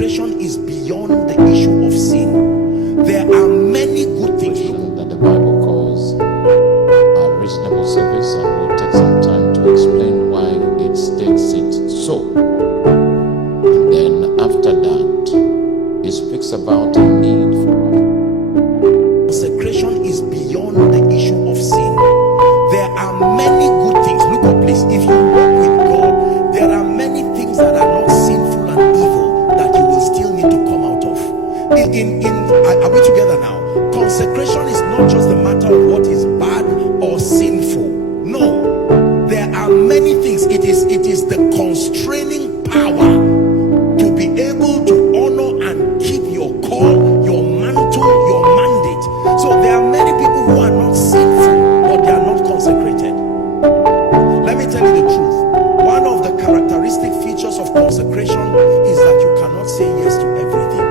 consecration is beyond the issue of sin. There are many good things that the Bible calls a reasonable service, and we'll take some time to explain why it states it so. And then after that, it speaks about a need for consecration is beyond the issue of sin. There are many good things. Look up, please. If you walk with God, there are many things that are not sinful and evil that you will still need to come out of. Are we together now? Consecration is not just the matter of what is bad or sinful. No, there are many things. It is the constraining power to be able to honor and keep your call, your mantle, your mandate. So there are many people who are not sinful, but they are not consecrated. Let me tell you the truth. One of the characteristic features of consecration is that you cannot say yes to everything,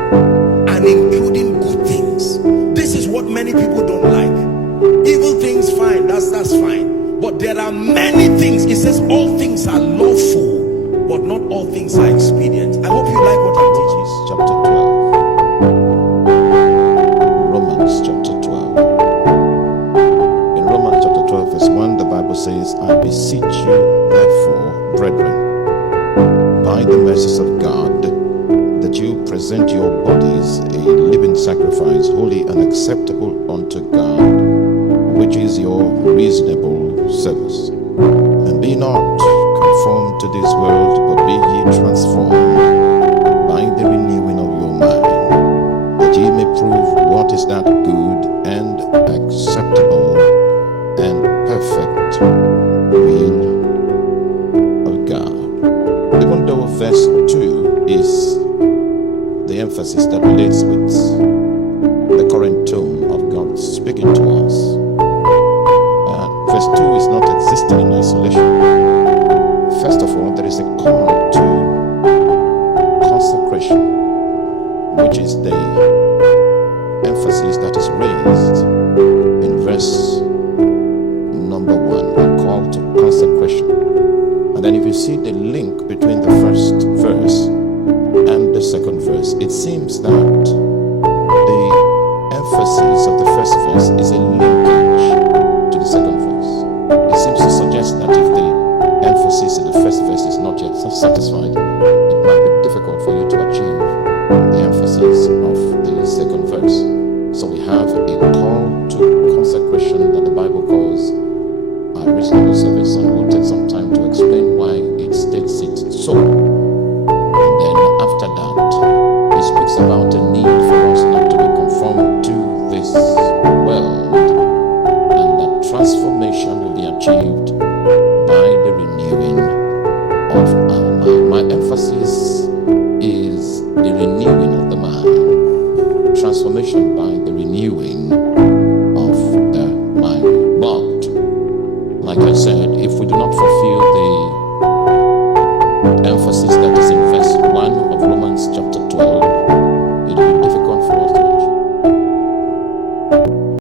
and including good things. This is what many people don't like. Evil things, fine, that's fine. But there are many things. It says all things are lawful, but not all things are expedient. I hope you like what I'm teaching. chapter 12. Romans chapter 12. In Romans chapter 12 verse 1, the Bible says, I beseech you therefore, brethren, by the mercies of God, that you present your bodies a living sacrifice, holy and acceptable unto God, which is your reasonable service. And be not conformed to this world, but be ye transformed by the renewing of your mind, that ye may prove what is that good and acceptable and perfect will of God. Even though verse 2 is the emphasis that relates with the current tone of God speaking to us, verse 2 is not existing in isolation. First of all, there is a call to consecration, which is the emphasis that is raised in verse number 1, a call to consecration. And then if you see the link between the first verse and the second verse, it seems that the emphasis of the first verse is a linkage to the second verse. It seems to suggest that if the emphasis in the first verse is not yet satisfied, it might be difficult for you to achieve the emphasis of the second verse. So we have a call to consecration that the Bible calls a reasonable service, and we'll take some time to explain why it states it so. And then after that, it speaks about a need for us not to be conformed to this world, and that transformation will be achieved by the renewing of our mind. My emphasis is the renewing of the mind, transformation by the renewing